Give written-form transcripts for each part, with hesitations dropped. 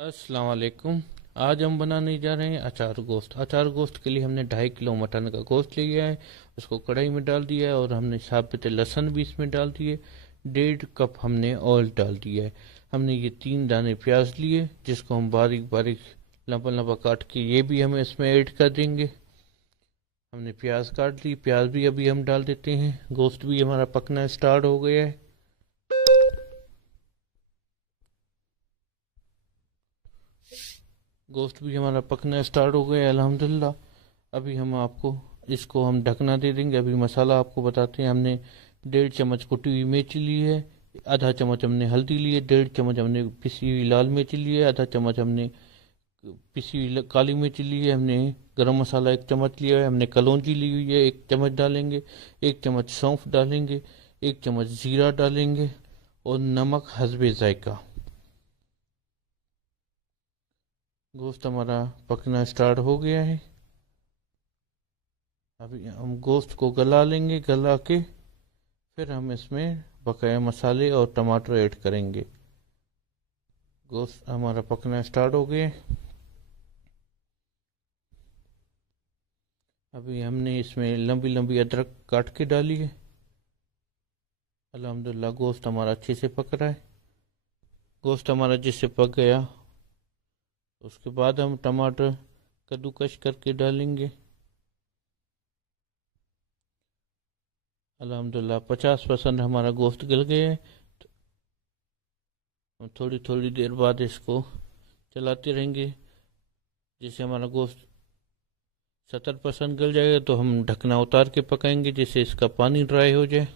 अस्सलाम वालेकुम। आज हम बनाने जा रहे हैं अचार गोश्त। अचार गोश्त के लिए हमने 2.5 किलो मटन का गोश्त लिया है। उसको कढ़ाई में डाल दिया है और हमने साबुत लहसुन भी इसमें डाल दिए। 1.5 कप हमने ऑयल डाल दिया है। हमने ये 3 दाने प्याज लिए जिसको हम बारीक बारीक लंबा लंबा काट के ये भी हम इसमें ऐड कर देंगे। हमने प्याज काट ली, प्याज भी अभी हम डाल देते हैं। गोश्त भी हमारा पकना स्टार्ट हो गया है। गोश्त भी हमारा पकना स्टार्ट हो गया है अल्हम्दुलिल्लाह। अभी हम आपको इसको हम ढकना दे देंगे। अभी मसाला आपको बताते हैं। हमने 1.5 चम्मच कुटी हुई मिर्च ली है, आधा चम्मच हमने हल्दी ली है, 1.5 चम्मच हमने पिसी हुई लाल मिर्च ली है, आधा चम्मच हमने पिसी हुई काली मिर्च ली है, हमने गरम मसाला 1 चम्मच लिया है, हमने कलौंजी ली हुई है 1 चम्मच डालेंगे, 1 चम्मच सौंफ डालेंगे, 1 चम्मच जीरा डालेंगे और नमक हस्बे जायका। गोश्त हमारा पकना स्टार्ट हो गया है। अभी हम गोश्त को गला लेंगे, गला के फिर हम इसमें बकाया मसाले और टमाटर ऐड करेंगे। गोश्त हमारा पकना स्टार्ट हो गया है। अभी हमने इसमें लंबी लंबी अदरक काट के डाली है। अल्हम्दुलिल्लाह गोश्त हमारा अच्छे से पक रहा है। गोश्त हमारा जिससे पक गया उसके बाद हम टमाटर कद्दूकश करके डालेंगे। अल्हम्दुलिल्लाह 50% हमारा गोश्त गल गया है। हम थोड़ी थोड़ी देर बाद इसको चलाते रहेंगे। जैसे हमारा गोश्त 70% गल जाएगा तो हम ढकना उतार के पकाएंगे जिससे इसका पानी ड्राई हो जाए।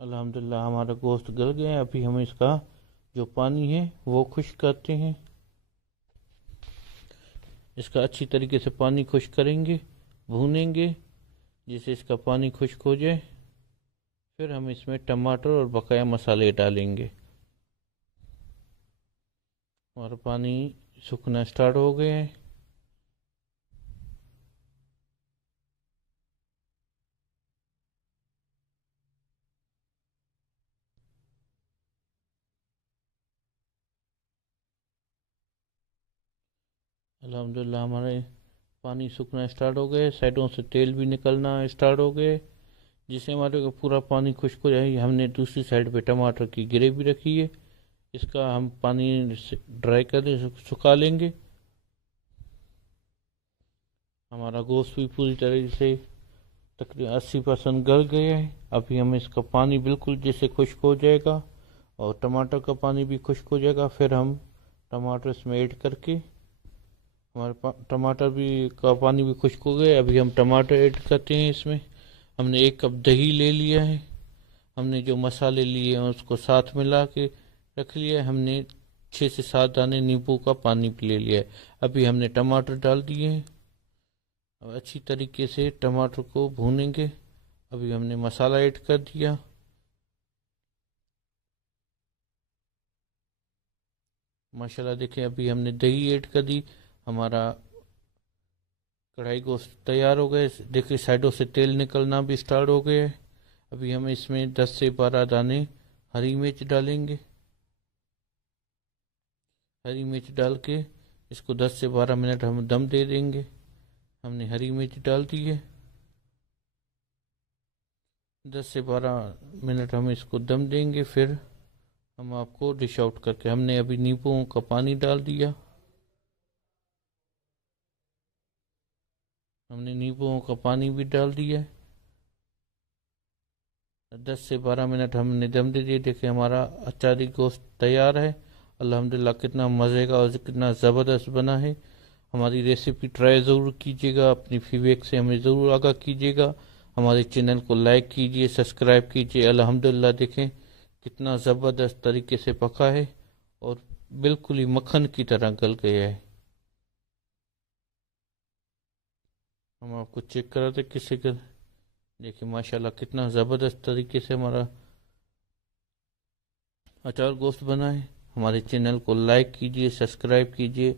अल्हम्दुलिल्लाह हमारा गोश्त गल गया है। अभी हम इसका जो पानी है वो खुश्क करते हैं। इसका अच्छी तरीके से पानी खुश्क करेंगे, भूनेंगे जिससे इसका पानी खुश्क हो जाए। फिर हम इसमें टमाटर और बकाया मसाले डालेंगे। हमारा पानी सूखना स्टार्ट हो गया है। अल्हम्दुलिल्लाह हमारे पानी सूखना स्टार्ट हो गया, साइडों से तेल भी निकलना स्टार्ट हो गए जिससे हमारे को पूरा पानी खुश्क हो जाए। हमने दूसरी साइड पे टमाटर की ग्रेवी रखी है, इसका हम पानी ड्राई कर सुखा लेंगे। हमारा गोश्त भी पूरी तरह से तकरीबन 80% गल गया है। अभी हम इसका पानी बिल्कुल जैसे खुश्क हो जाएगा और टमाटर का पानी भी खुश्क हो जाएगा फिर हम टमाटर इसमें ऐड करके हमारे टमाटर भी का पानी भी खुश्क हो गया। अभी हम टमाटर ऐड करते हैं इसमें। हमने 1 कप दही ले लिया है। हमने जो मसाले लिए हैं उसको साथ मिला के रख लिया है। हमने 6 से 7 दाने नींबू का पानी भी ले लिया है। अभी हमने टमाटर डाल दिए हैं। अब अच्छी तरीके से टमाटर को भूनेंगे। अभी हमने मसाला ऐड कर दिया। माशाल्लाह देखें अभी हमने दही ऐड कर दी। हमारा कढ़ाई गोश्त तैयार हो गए। देखिए साइडों से तेल निकलना भी स्टार्ट हो गया है। अभी हम इसमें 10 से 12 दाने हरी मिर्च डालेंगे। हरी मिर्च डाल के इसको 10 से 12 मिनट हम दम दे देंगे। हमने हरी मिर्च डाल दी है। 10 से 12 मिनट हम इसको दम देंगे फिर हम आपको डिश आउट करके हमने अभी नींबू का पानी डाल दिया। हमने नींबुओं का पानी भी डाल दिया है। 10 से 12 मिनट हमने दम दे दिए। देखिए हमारा अचारी गोश्त तैयार है। अल्हम्दुलिल्लाह कितना मज़े का और कितना ज़बरदस्त बना है। हमारी रेसिपी ट्राई ज़रूर कीजिएगा, अपनी फीडबैक से हमें ज़रूर आगाह कीजिएगा। हमारे चैनल को लाइक कीजिए, सब्सक्राइब कीजिए। अल्हम्दुलिल्लाह देखें कितना ज़बरदस्त तरीके से पका है और बिल्कुल ही मक्खन की तरह गल गया है। हम आपको चेक कराते किसी का। देखिए माशाल्लाह कितना ज़बरदस्त तरीके से हमारा अचार गोश्त बना है। हमारे चैनल को लाइक कीजिए, सब्सक्राइब कीजिए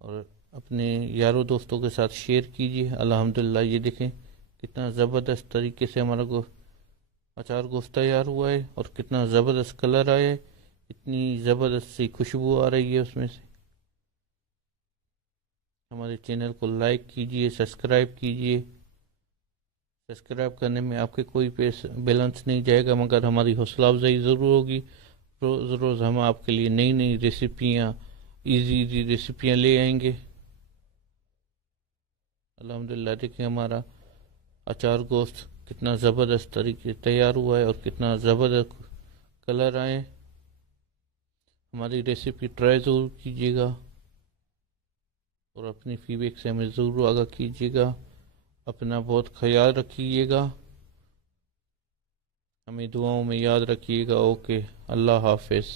और अपने यारों दोस्तों के साथ शेयर कीजिए। अल्हम्दुलिल्लाह ये देखें कितना ज़बरदस्त तरीके से हमारा गोश्त अचार गोश्त तैयार हुआ है और कितना ज़बरदस्त कलर आया है, इतनी ज़बरदस्त सी खुशबू आ रही है उसमें से। हमारे चैनल को लाइक कीजिए, सब्सक्राइब कीजिए। सब्सक्राइब करने में आपके कोई पैसा बैलेंस नहीं जाएगा, मगर हमारी हौसला अफजाई ज़रूर होगी। रोज़ रोज़ हम आपके लिए नई नई रेसिपियाँ, इजी इजी रेसिपियाँ ले आएंगे। अल्हम्दुलिल्लाह, देखिए हमारा अचार गोश्त कितना ज़बरदस्त तरीके से तैयार हुआ है और कितना ज़बरदस्त कलर आए। हमारी रेसिपी ट्राई ज़रूर कीजिएगा और अपनी फीडबैक से हमें ज़रूर आगाह कीजिएगा। अपना बहुत ख्याल रखिएगा, हमें दुआओं में याद रखिएगा। ओके, अल्लाह हाफिज़।